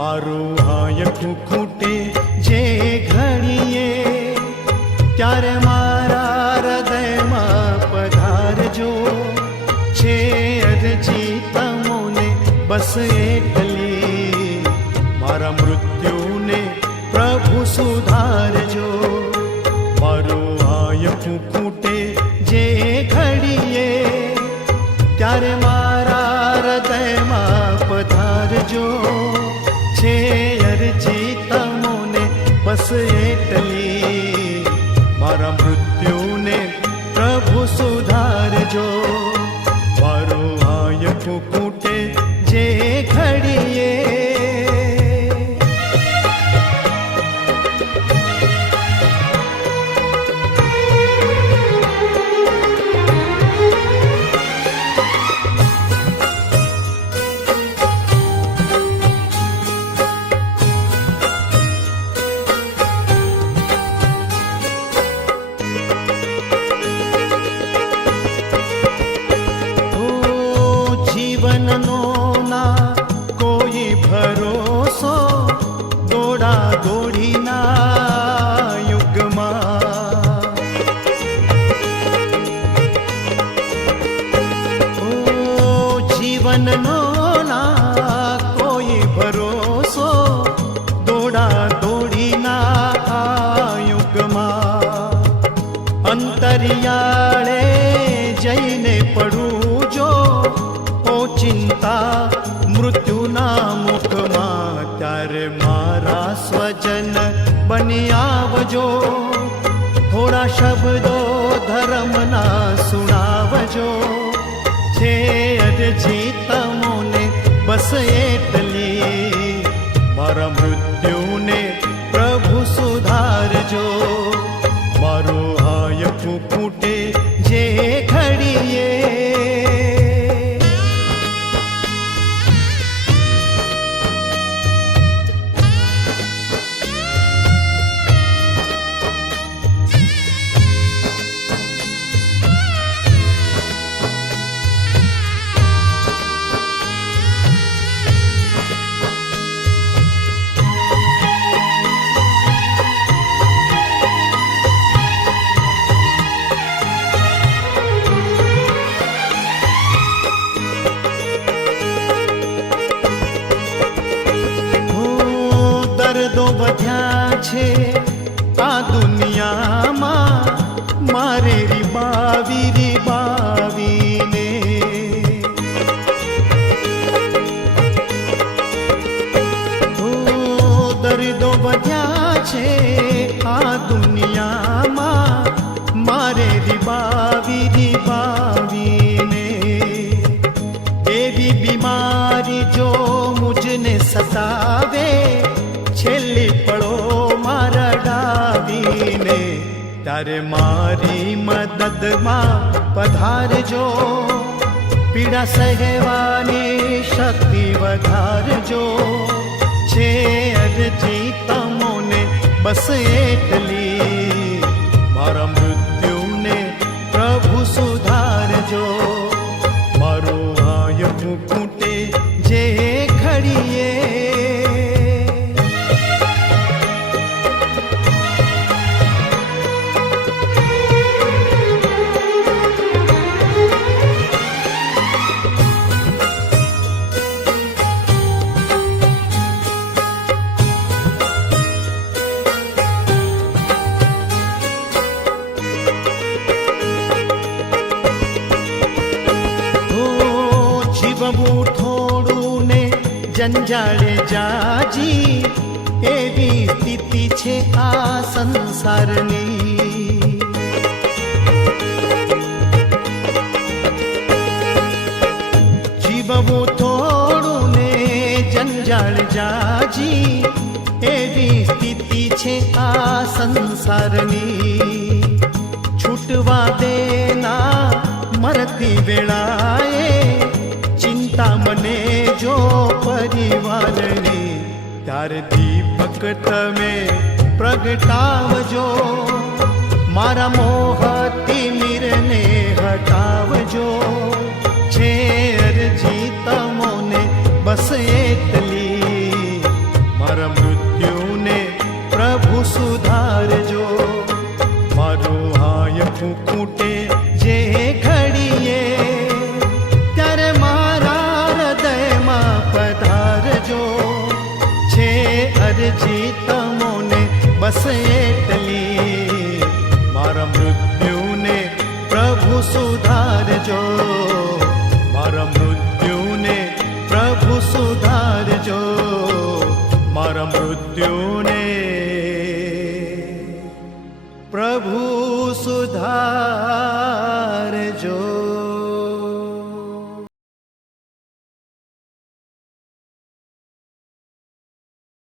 મારું હાયકું ખૂટે જે ઘડીએ, ત્યારે મારા હૃદયમાં પધારજો. છે અરજી તમોને બસ એટલી, મારા મૃત્યુને પ્રભુ સુધારજો. મારું હાયકું ખૂટે જે ઘડીએ, ત્યારે મારા હૃદયમાં પધારજો. છે અરજી તમોને બસ એટલી, મારા મૃત્યુને પ્રભુ સુધારજો. મારું હાયકું ખૂટે જે ઘડીએ. જીવનનો ના કોઈ ભરોસો, દોડા દોડીના યુગમાં. જીવનનો ના કોઈ ભરોસો, દોડા દોડીના યુગમાં. અંતરિયાળે જઈને પડું જો ચિંતા મૃત્યુના મુખમાં, ત્યારે મારા સ્વજન બની આવજો. થોડા શબ્દો ધર્મના સુણાવજો. છે અરજી તમોને બસ એટલી, મારા મૃત્યુને પ્રભુ સુધારજો. મારું હાયકું ખૂટે જે ઘડીએ. દર્દો વધ્યા છે આ દુનિયામાં, મારે રીબાવીને. દર્દો વધ્યા છે આ દુનિયામાં, મારે રીબાવીને. એવી બીમારી જો મુજને સતાવે, છેલ્લી પળો મારા ડાવીને, ત્યારે મારી મદદમાં પધારજો. પીડા સહેવાની શક્તિ વધારજો. છે અરજી તમોને બસ એટલી, મારા મૃત્યુને પ્રભુ સુધારજો. મારું હાયકું ખૂટે જે ઘડીએ. જીવવું થોડું ને જંજાળે જાજી, એવી સ્થિતિ છે આ સંસારની. જીવવું થોડું ને જંજાળ જાજી, એવી સ્થિતિ છે આ સંસારની. છૂટવા દેના મરતી વેળાએ, ચિંતા મને જો પરિવારની, ત્યારે દીપક તમે પ્રગટાવજો. મારા મોહથી મીરને હટાવજો. છે અરજી તમોને બસ એટલી, સુધારજો, મારા મૃત્યુને પ્રભુ સુધારજો, મારા મૃત્યુને પ્રભુ સુધારજો.